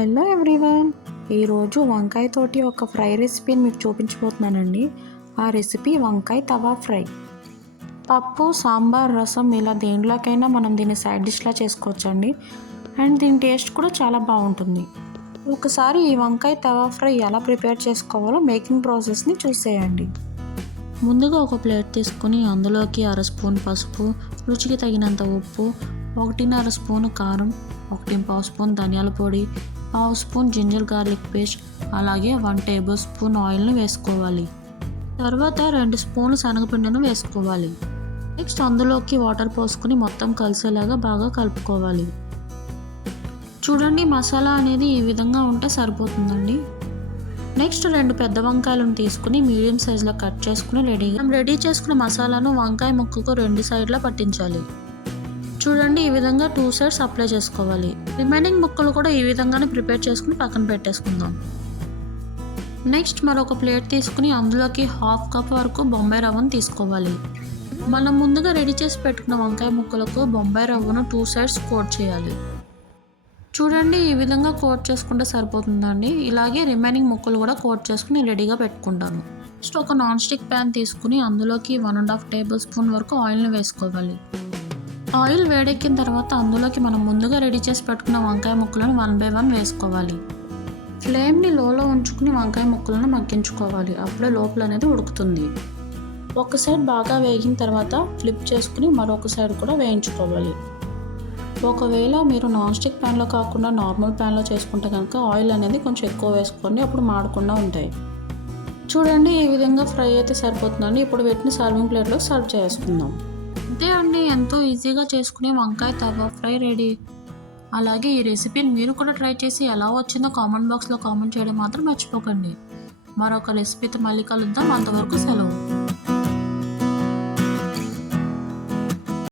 Hello everyone, ఈరోజు వంకాయ తోటి ఒక ఫ్రై రెసిపీని మీకు చూపించబోతున్నానండి. ఆ రెసిపీ వంకాయ తవా ఫ్రై. పప్పు, సాంబార్, రసం ఇలా దేంట్లోకైనా మనం దీన్ని సైడ్ డిష్లా చేసుకోవచ్చండి. అండ్ దీని టేస్ట్ కూడా చాలా బాగుంటుంది. ఒకసారి ఈ వంకాయ తవా ఫ్రై ఎలా ప్రిపేర్ చేసుకోవాలో మేకింగ్ ప్రాసెస్ని చూసేయండి. ముందుగా ఒక ప్లేట్ తీసుకుని అందులోకి 1/2 స్పూన్ పసుపు, రుచికి తగినంత ఉప్పు, 1.5 స్పూన్ కారం, 1.5 స్పూన్ ధనియాల పొడి, 1/2 స్పూన్ జింజర్ గార్లిక్ పేస్ట్, అలాగే 1 టేబుల్ స్పూన్ ఆయిల్ని వేసుకోవాలి. తర్వాత 2 స్పూన్లు శనగపిండిని వేసుకోవాలి. నెక్స్ట్ అందులోకి వాటర్ పోసుకుని మొత్తం కలిసేలాగా బాగా కలుపుకోవాలి. చూడండి, మసాలా అనేది ఈ విధంగా ఉంటే సరిపోతుందండి. నెక్స్ట్ 2 పెద్ద వంకాయలను తీసుకుని మీడియం సైజులో కట్ చేసుకుని రెడీ చేసుకున్న మసాలాను వంకాయ ముక్కకు 2 సైడ్లా పట్టించాలి. చూడండి, ఈ విధంగా 2 సైడ్స్ అప్లై చేసుకోవాలి. రిమైనింగ్ ముక్కలు కూడా ఈ విధంగానే ప్రిపేర్ చేసుకుని పక్కన పెట్టేసుకుందాం. నెక్స్ట్ మరొక ప్లేట్ తీసుకుని అందులోకి 1/2 కప్ వరకు బొంబాయి రవ్వను తీసుకోవాలి. మనం ముందుగా రెడీ చేసి పెట్టుకున్న వంకాయ ముక్కలకు బొంబాయి రవ్వను 2 సైడ్స్ కోట్ చేయాలి. చూడండి, ఈ విధంగా కోట్ చేసుకుంటే సరిపోతుందండి. ఇలాగే రిమైనింగ్ ముక్కలు కూడా కోట్ చేసుకుని రెడీగా పెట్టుకుంటాను. నెక్స్ట్ ఒక నాన్ స్టిక్ ప్యాన్ తీసుకుని అందులోకి 1.5 టేబుల్ స్పూన్ వరకు ఆయిల్ని వేసుకోవాలి. ఆయిల్ వేడెక్కిన తర్వాత అందులోకి మనం ముందుగా రెడీ చేసి పెట్టుకున్న వంకాయ ముక్కలను 1 by 1 వేసుకోవాలి. ఫ్లేమ్ని లోలో ఉంచుకుని వంకాయ ముక్కలను మగ్గించుకోవాలి. అప్పుడే లోపల అనేది ఉడుకుతుంది. ఒక సైడ్ బాగా వేగిన తర్వాత ఫ్లిప్ చేసుకుని మరొక సైడ్ కూడా వేయించుకోవాలి. ఒకవేళ మీరు నాన్ స్టిక్ ప్యాన్లో కాకుండా నార్మల్ ప్యాన్లో చేసుకుంటే కనుక ఆయిల్ అనేది కొంచెం ఎక్కువ వేసుకోండి, అప్పుడు మాడకుండా ఉంటాయి. చూడండి, ఈ విధంగా ఫ్రై అయితే సరిపోతుందండి. ఇప్పుడు వీటిని సర్వింగ్ ప్లేట్లో సర్వ్ చేసుకుందాం. అంతే అండి, ఎంతో ఈజీగా చేసుకునే వంకాయ తవా ఫ్రై రెడీ. అలాగే ఈ రెసిపీని మీరు కూడా ట్రై చేసి ఎలా వచ్చిందో కామెంట్ బాక్స్లో కామెంట్ చేయడం మాత్రం మర్చిపోకండి. మరొక రెసిపీతో మళ్ళీ కలుద్దాం. అంతవరకు సెలవు.